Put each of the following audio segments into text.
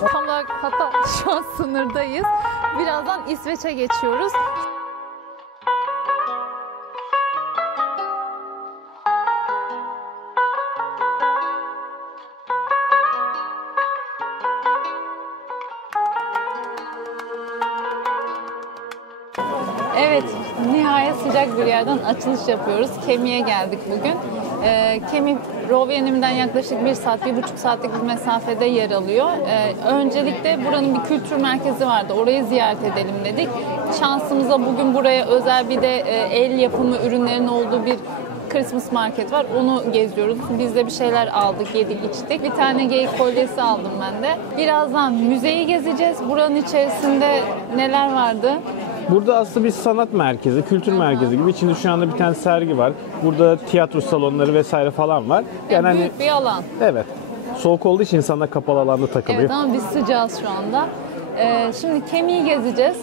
Tam olarak hatta şu an sınırdayız. Birazdan İsveç'e geçiyoruz. Evet, nihayet sıcak bir yerden açılış yapıyoruz. Kemi'ye geldik bugün. Kemi, Rovaniemi'den yaklaşık 1 saat, 1,5 saatlik bir mesafede yer alıyor. Öncelikle buranın bir kültür merkezi vardı. Orayı ziyaret edelim dedik. Şansımıza bugün buraya özel bir de el yapımı ürünlerin olduğu bir Christmas market var. Onu geziyoruz. Biz de bir şeyler aldık, yedik, içtik. Bir tane geyik kolyesi aldım ben de. Birazdan müzeyi gezeceğiz. Buranın içerisinde neler vardı? Burada aslında bir sanat merkezi, kültür merkezi gibi. İçinde şu anda bir tane sergi var. Burada tiyatro salonları vesaire falan var. Yani büyük bir alan. Evet. Soğuk olduğu için insanlar kapalı alanda takılıyor. Evet ama biz sıcağız şu anda. Şimdi Kemi'yi gezeceğiz.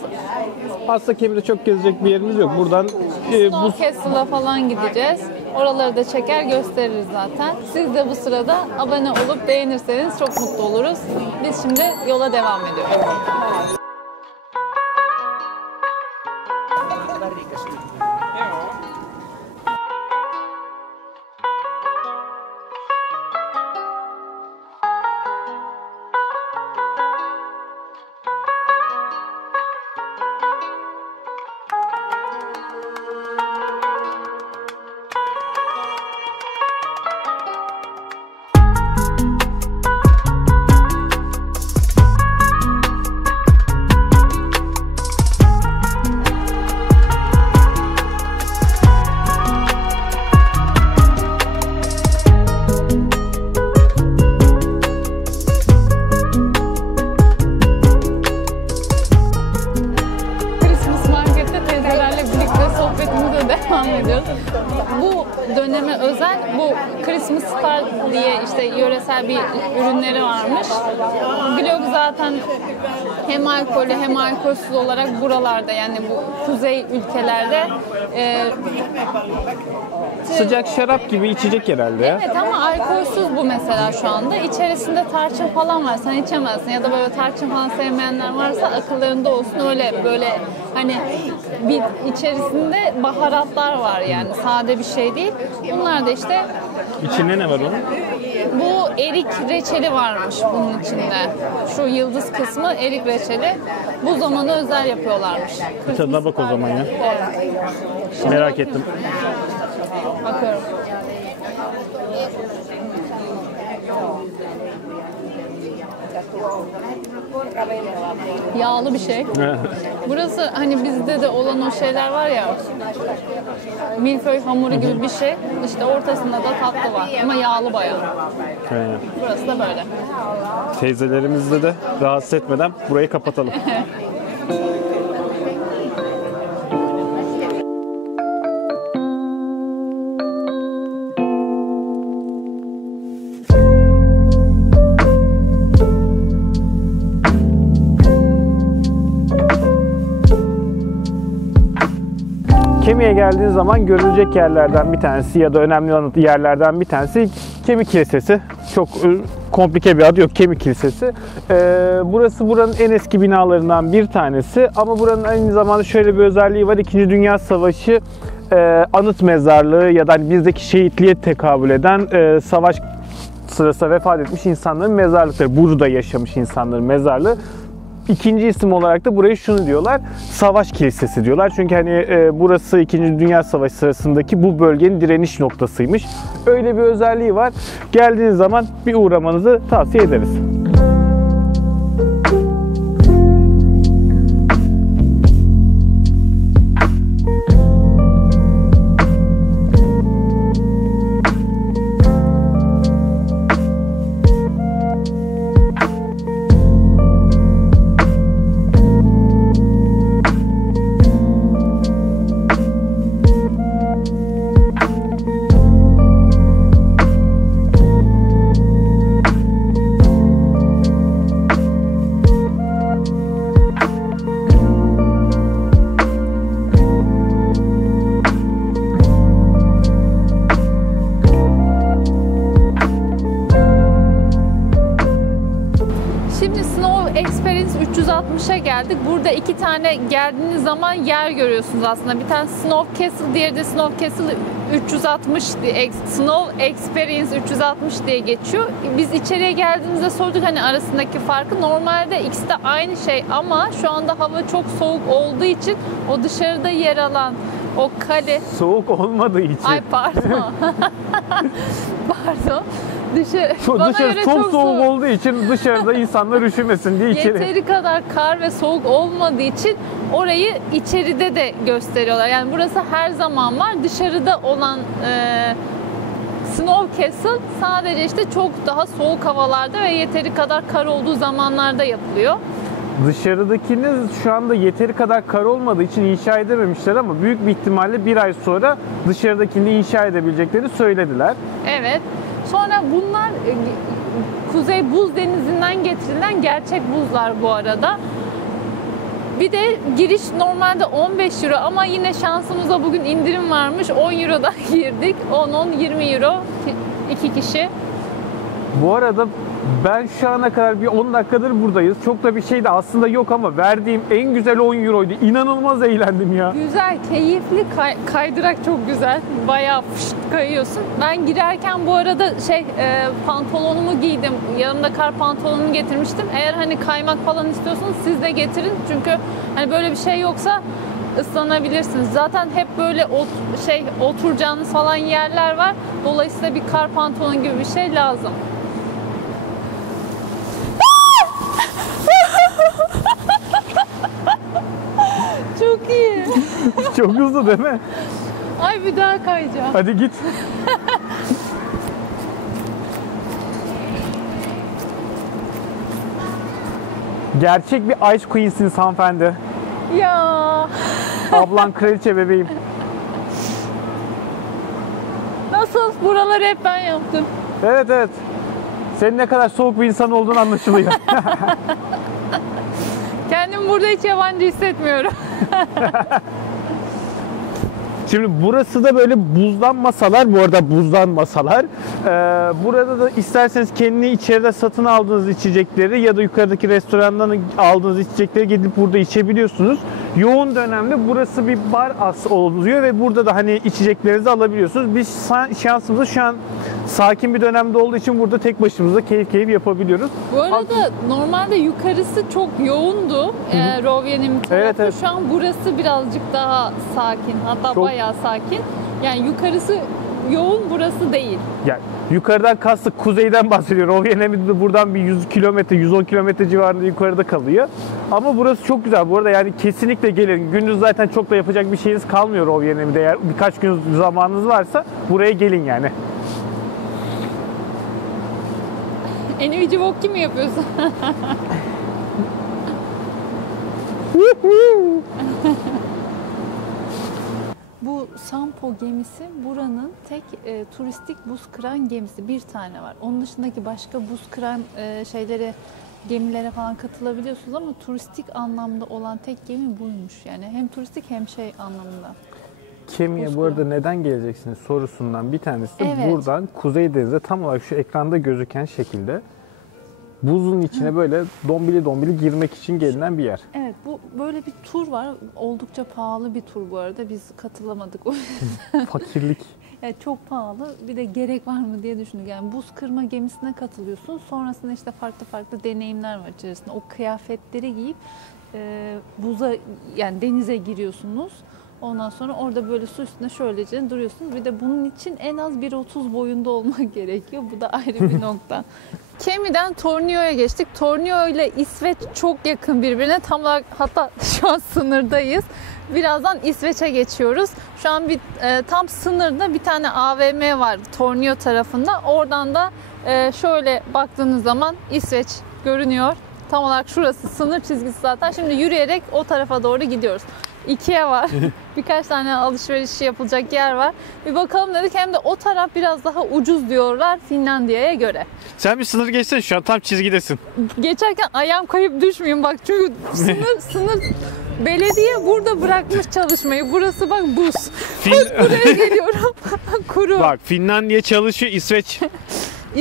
Aslında Kemi'de çok gezecek bir yerimiz yok. Buradan Snow Castle'a falan gideceğiz. Oraları da çeker gösteririz zaten. Siz de bu sırada abone olup beğenirseniz çok mutlu oluruz. Biz şimdi yola devam ediyoruz. Bu döneme özel bu Christmas Star diye işte yöresel bir ürünleri varmış. Glögg zaten hem alkollü hem alkolsüz olarak buralarda yani bu kuzey ülkelerde sıcak şarap gibi içecek herhalde ya. Evet ama alkolsüz bu mesela şu anda. İçerisinde tarçın falan var. Sen içemezsin ya da böyle tarçın falan sevmeyenler varsa akıllarında olsun öyle böyle hani bir içerisinde baharatlar var yani sade bir şey değil. Bunlar da işte İçinde ne var onun? bu erik reçeli varmış bunun içinde. Şu yıldız kısmı erik reçeli. Bu zamana özel yapıyorlarmış. Bir tadına bak o zaman ya. Evet. Merak ettim. Bakıyorum. Yağlı bir şey. Burası hani bizde de olan o şeyler var ya, milföy hamuru gibi bir şey. İşte ortasında da tatlı var ama yağlı bayağı. Aynen. Burası da böyle. Teyzelerimizle de rahatsız etmeden burayı kapatalım. Kemi'ye geldiğiniz zaman görülecek yerlerden bir tanesi ya da önemli yerlerden bir tanesi Kemi Kilisesi. Çok komplike bir adı yok, Kemi Kilisesi. Burası buranın en eski binalarından bir tanesi ama buranın aynı zamanda şöyle bir özelliği var. İkinci Dünya Savaşı anıt mezarlığı ya da hani bizdeki şehitliğe tekabül eden savaş sırasında vefat etmiş insanların mezarlıkları. Burada yaşamış insanların mezarlığı. İkinci isim olarak da burayı şunu diyorlar, Savaş Kilisesi diyorlar. Çünkü hani burası 2. Dünya Savaşı sırasındaki bu bölgenin direniş noktasıymış. Öyle bir özelliği var. Geldiğiniz zaman bir uğramanızı tavsiye ederiz. 360'a geldik. Burada 2 tane geldiğiniz zaman yer görüyorsunuz aslında. Bir tane Snow Castle, diğeri de Snow Castle 360 diye, Snow Experience 360 diye geçiyor. Biz içeriye geldiğimizde sorduk hani arasındaki farkı. Normalde ikisi de aynı şey ama şu anda hava çok soğuk olduğu için o dışarıda yer alan o kale... Soğuk olmadığı için. Ay pardon. Pardon. Dışarı çok soğuk olduğu için dışarıda insanlar üşümesin diye içeri. Yeteri kadar kar ve soğuk olmadığı için orayı içeride de gösteriyorlar. Yani burası her zaman var. Dışarıda olan Snow Castle sadece işte çok daha soğuk havalarda ve yeteri kadar kar olduğu zamanlarda yapılıyor. Dışarıdakiniz şu anda yeteri kadar kar olmadığı için inşa edememişler ama büyük bir ihtimalle bir ay sonra dışarıdakini inşa edebileceklerini söylediler. Evet. Sonra bunlar Kuzey Buz Denizi'nden getirilen gerçek buzlar bu arada. Bir de giriş normalde 15 euro ama yine şansımıza bugün indirim varmış. 10 eurodan girdik. 10-20 euro 2 kişi. Bu arada ben şu ana kadar bir 10 dakikadır buradayız. Çok da bir şey de aslında yok ama verdiğim en güzel 10 euroydu. İnanılmaz eğlendim ya. Güzel, keyifli, kaydırak çok güzel. Bayağı fışt kayıyorsun. Ben girerken bu arada pantolonumu giydim. Yanımda kar pantolonumu getirmiştim. Eğer hani kaymak falan istiyorsanız siz de getirin. Çünkü hani böyle bir şey yoksa ıslanabilirsiniz. Zaten hep böyle oturacağınız falan yerler var. Dolayısıyla bir kar pantolonu gibi bir şey lazım. Çok iyi. Çok hızlı değil mi? Ay bir daha kayacağım. Hadi git. Gerçek bir Ice Queen'siniz hanımefendi. Ya. Ablan kraliçe bebeğim. Nasıl? Buraları hep ben yaptım. Evet evet. Senin ne kadar soğuk bir insan olduğunu anlaşılıyor. Kendimi burada hiç yabancı hissetmiyorum. Şimdi burası da böyle buzdan masalar. Bu arada buzdan masalar. Burada da isterseniz kendi içeride satın aldığınız içecekleri ya da yukarıdaki restorandan aldığınız içecekleri gidip burada içebiliyorsunuz. Yoğun dönemde burası bir bar oluyor ve burada da hani içeceklerinizi alabiliyorsunuz. Biz şansımızda şu an sakin bir dönemde olduğu için burada tek başımıza keyif yapabiliyoruz. Bu arada normalde yukarısı çok yoğundu. Rovaniemi tarafı. Evet, evet. Şu an burası birazcık daha sakin. Hatta bayağı sakin. Yani yukarısı yoğun, burası değil. Yani yukarıdan kastık kuzeyden bahsediyor. Rovaniemi de buradan bir 100 kilometre, 110 kilometre civarında yukarıda kalıyor. Ama burası çok güzel. Bu arada yani kesinlikle gelin. Gündüz zaten çok da yapacak bir şeyiniz kalmıyor Rovaniemi'de. Eğer birkaç gün zamanınız varsa buraya gelin yani. Enivici Wokki mi yapıyorsun? Bu Sampo gemisi buranın tek turistik buz kıran gemisi. Bir tane var. Onun dışındaki başka buz kıran gemilere falan katılabiliyorsunuz ama turistik anlamda olan tek gemi buymuş. Yani hem turistik hem anlamında. Kemiğe bu arada neden geleceksiniz sorusundan bir tanesi de Evet. buradan Kuzey Denizi'de tam olarak şu ekranda gözüken şekilde buzun içine böyle dombili girmek için gelinen bir yer. Evet, bu böyle bir tur var. Oldukça pahalı bir tur bu arada. Biz katılamadık. Fakirlik. Yani çok pahalı. Bir de gerek var mı diye düşündük. Yani buz kırma gemisine katılıyorsun. Sonrasında işte farklı deneyimler var içerisinde. O kıyafetleri giyip buza, yani denize giriyorsunuz. Ondan sonra orada böyle su üstünde şöylece duruyorsunuz. Bir de bunun için en az 1.30 boyunda olmak gerekiyor. Bu da ayrı bir nokta. Kemi'den Tornio'ya geçtik. Tornio ile İsveç çok yakın birbirine. Tam olarak hatta şu an sınırdayız. Birazdan İsveç'e geçiyoruz. Şu an tam sınırda bir tane AVM var Tornio tarafında. Oradan da şöyle baktığınız zaman İsveç görünüyor. Tam olarak şurası sınır çizgisi zaten. Şimdi yürüyerek o tarafa doğru gidiyoruz. IKEA var. Birkaç tane alışveriş yapılacak yer var. Bir bakalım dedik. Hem de o taraf biraz daha ucuz diyorlar Finlandiya'ya göre. Sen bir sınır geçsene, şu an tam çizgidesin. Geçerken ayağım kayıp düşmeyeyim bak. Çünkü sınır belediye burada bırakmış çalışmayı. Burası bak buz. Buraya geliyorum. Kuru. Bak Finlandiya çalışıyor, İsveç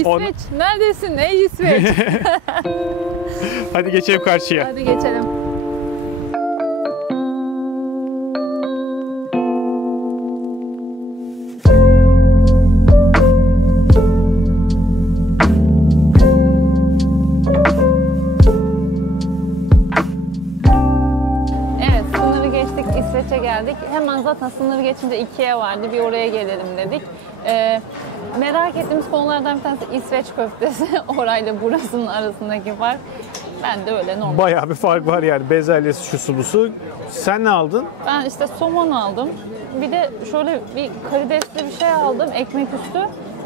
İsveç. Neredesin? Ey İsveç. Hadi geçelim karşıya. Hadi geçelim. Evet, sınırı geçtik, İsveç'e geldik. Hemen zaten sınırı geçince Ikea vardı, bir oraya gelelim dedik. Merak ettiğimiz konulardan bir tanesi İsveç köftesi. Orayla burasının arasındaki fark. Ben de öyle normal. Bayağı bir fark var yani. Bezelyesi, şusu busu. Sen ne aldın? Ben işte somon aldım. Bir de şöyle bir karidesli bir şey aldım, ekmek üstü.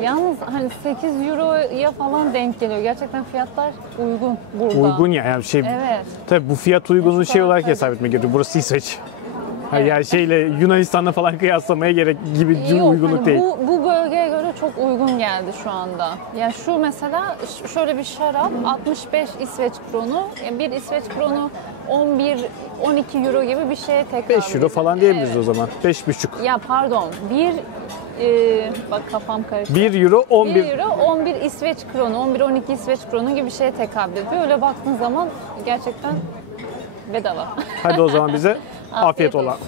Yalnız hani 8 euroya falan denk geliyor. Gerçekten fiyatlar uygun burada. Uygun ya. Yani şey, Evet. tabii bu fiyat uygunluğu şey olarak Tabii. hesap etmek gerekiyor. Burası İsveç. Ha, Evet. yani şeyle Yunanistan'la falan kıyaslamaya gerek gibi Yok, uygunluk hani değil. bu bölgeye göre çok uygun geldi şu anda. Yani şu mesela şöyle bir şarap 65 İsveç kronu. Yani bir İsveç kronu 11-12 euro gibi bir şeye tekabül 5 euro falan diyebiliriz o zaman. 5,5. Ya pardon. Bak kafam karıştı. 1 euro 11. 1 euro 11 İsveç kronu, 11-12 İsveç kronu gibi bir şeye tekabül ediyor. Öyle baktığın zaman gerçekten bedava. Hadi o zaman bize afiyet olsun. ola.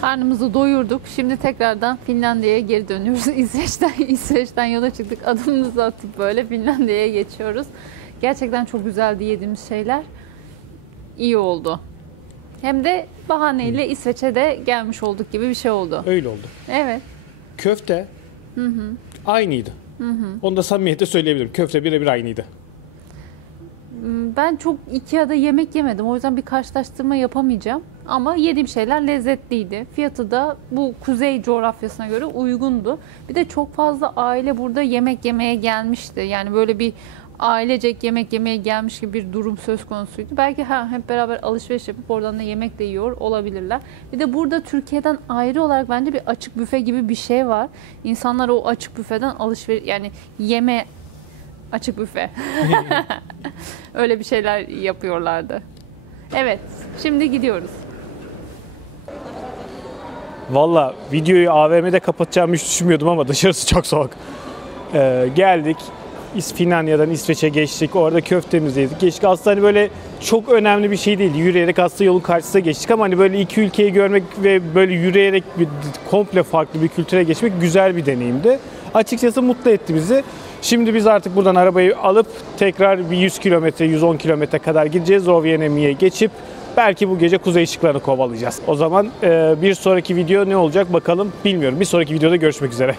Karnımızı doyurduk. Şimdi tekrardan Finlandiya'ya geri dönüyoruz. İsveç'ten yola çıktık. Adımımızı atıp böyle Finlandiya'ya geçiyoruz. Gerçekten çok güzeldi yediğimiz şeyler. İyi oldu. Hem de bahaneyle İsveç'e de gelmiş olduk gibi bir şey oldu. Öyle oldu. Evet. Köfte aynıydı. Onu da samimiyetle söyleyebilirim. Köfte birebir aynıydı. Ben çok Ikea'da yemek yemedim. O yüzden bir karşılaştırma yapamayacağım. Ama yediğim şeyler lezzetliydi. Fiyatı da bu kuzey coğrafyasına göre uygundu. Bir de çok fazla aile burada yemek yemeye gelmişti. Yani böyle bir ailecek yemek yemeye gelmiş gibi bir durum söz konusuydu. Belki hep beraber alışveriş yapıp oradan da yemek de yiyor olabilirler. Bir de burada Türkiye'den ayrı olarak bence bir açık büfe gibi bir şey var. İnsanlar o açık büfeden alışveriş yani yeme açık büfe. Öyle bir şeyler yapıyorlardı. Evet, şimdi gidiyoruz. Valla videoyu AVM'de kapatacağımı hiç düşünmüyordum ama dışarısı çok soğuk. Geldik. Finlandiya'dan İsveç'e geçtik. Orada köftemizi yedik. Geçtik. Aslında hani böyle çok önemli bir şey değil. Yürüyerek aslında yolun karşısına geçtik ama hani böyle iki ülkeyi görmek ve böyle yürüyerek komple farklı bir kültüre geçmek güzel bir deneyimdi. Açıkçası mutlu etti bizi. Şimdi biz artık buradan arabayı alıp tekrar bir 100 kilometre, 110 kilometre kadar gideceğiz. Rovaniemi'ye geçip belki bu gece kuzey ışıklarını kovalayacağız. O zaman bir sonraki video ne olacak bakalım bilmiyorum. Bir sonraki videoda görüşmek üzere.